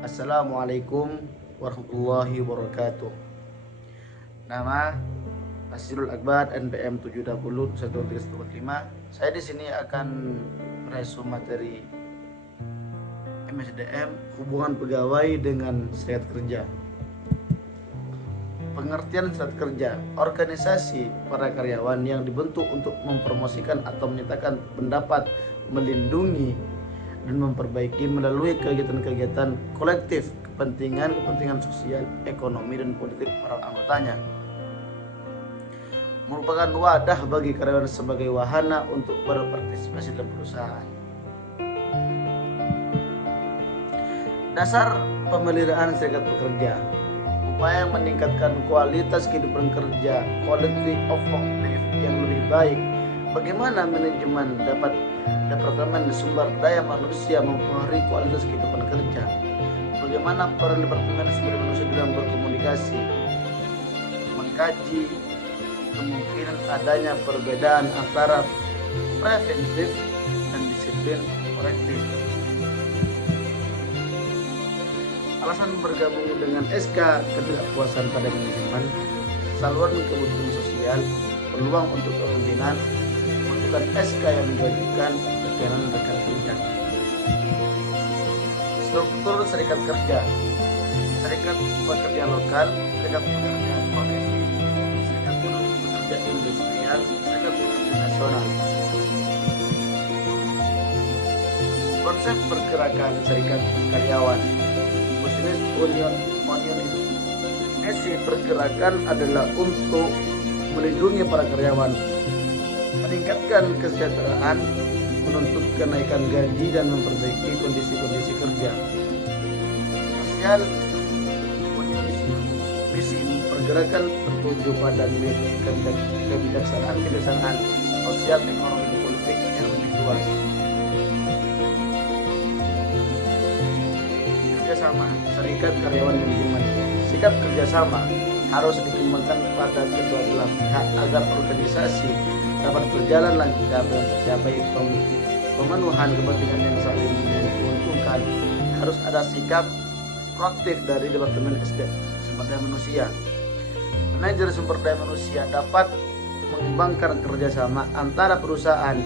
Assalamualaikum warahmatullahi wabarakatuh. Nama Nasirul Akbar NPM 701315. Saya di sini akan meresu materi MSDM hubungan pegawai dengan serikat kerja. Pengertian serikat kerja, organisasi para karyawan yang dibentuk untuk mempromosikan atau menyatakan pendapat, melindungi dan memperbaiki melalui kegiatan-kegiatan kolektif kepentingan sosial, ekonomi dan politik para anggotanya. Merupakan wadah bagi karyawan sebagai wahana untuk berpartisipasi dalam perusahaan. Dasar pemeliharaan serikat pekerja, upaya meningkatkan kualitas kehidupan kerja, quality of work life yang lebih baik. Bagaimana manajemen Departemen Sumber Daya Manusia mempengaruhi kualitas kehidupan kerja? Bagaimana para Departemen Sumber Daya Manusia dalam berkomunikasi, mengkaji kemungkinan adanya perbedaan antara preventif dan disiplin korektif. Alasan bergabung dengan SK ketidakpuasan pada manajemen, saluran kebutuhan sosial, peluang untuk kepemimpinan, membutuhkan SK yang diwajibkan kegiatan rekan kerja. Struktur serikat kerja, serikat pekerja lokal, serikat pekerja profesi, serikat pekerja industrial, serikat pekerja nasional. Konsep pergerakan serikat karyawan, business unionism. Misi pergerakan adalah untuk melindungi para karyawan, meningkatkan kesejahteraan, menuntut kenaikan gaji dan memperbaiki kondisi kerja. Sosial unionisme. Misi pergerakan tertuju pada kebijaksanaan sosial, ekonomi dan politik yang lebih luas. Kerjasama serikat karyawan manajemen. Sikap kerjasama harus dikembangkan pada kedua belah pihak agar organisasi dapat berjalan lancar dan tercapai pemenuhan kepentingan yang saling menguntungkan. Harus ada sikap proaktif dari Departemen Sumber Daya Manusia. Manajer sumber daya manusia dapat mengembangkan kerjasama antara perusahaan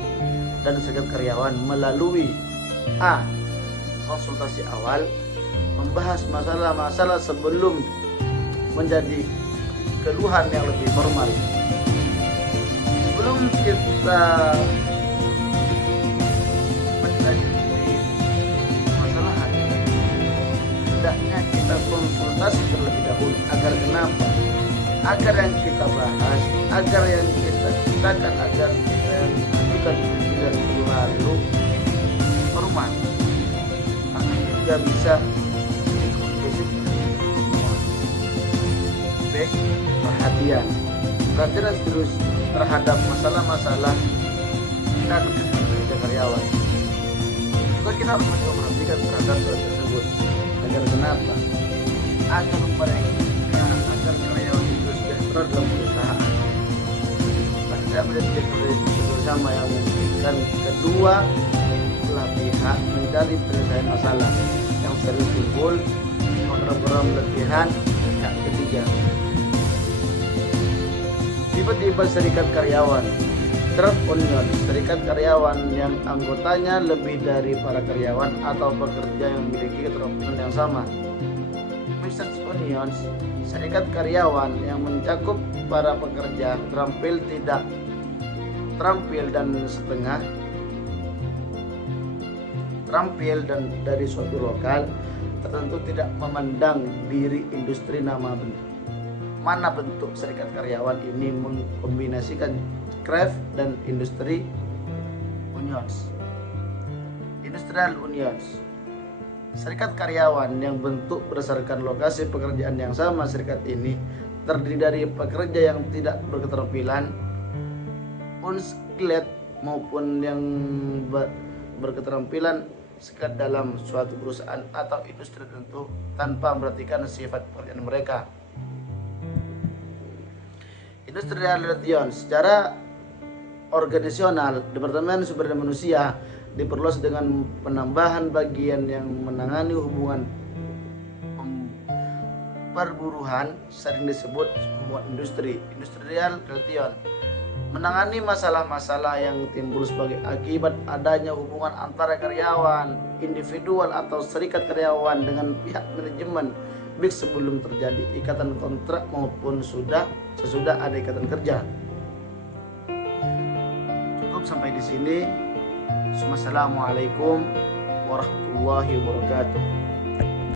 dan serikat karyawan melalui A. Konsultasi awal, membahas masalah-masalah sebelum menjadi keluhan yang lebih formal. Sebelum kita menghadapi masalah, hendaknya kita konsultasi terlebih dahulu. Agar kenapa? Agar yang kita bahas, agar yang kita ceritakan, agar kita yang ajukan tidak terlalu formal, akan juga bisa perhatian serius terhadap masalah-masalah dan kerja karyawan. Juga kita harus memperhatikan terhadap hal tersebut. Agar kenapa? Agar karyawan itu sejahtera dalam perusahaan. Ada bersama yang memungkinkan kedua belah pihak mencari penyelesaian masalah yang sering timbul program latihan pihak ketiga. Tiba-tiba serikat karyawan, trade union, serikat karyawan yang anggotanya lebih dari para karyawan atau pekerja yang memiliki keterampilan yang sama. Business unions, serikat karyawan yang mencakup para pekerja terampil dan dari suatu lokal tertentu tidak memandang diri industri mana bentuk serikat karyawan ini mengkombinasikan craft dan industri unions. Industrial unions, serikat karyawan yang bentuk berdasarkan lokasi pekerjaan yang sama. Serikat ini terdiri dari pekerja yang tidak berketerampilan, unskilled maupun yang berketerampilan sekat dalam suatu perusahaan atau industri tertentu tanpa memperhatikan sifat pekerjaan mereka. Industrial relations, secara organisasional, Departemen Sumber Daya Manusia diperluas dengan penambahan bagian yang menangani hubungan perburuhan sering disebut hubungan industrial relation, menangani masalah-masalah yang timbul sebagai akibat adanya hubungan antara karyawan, individual atau serikat karyawan dengan pihak manajemen baik sebelum terjadi ikatan kontrak maupun sesudah ada ikatan kerja. Cukup sampai di sini. Wassalamualaikum warahmatullahi wabarakatuh.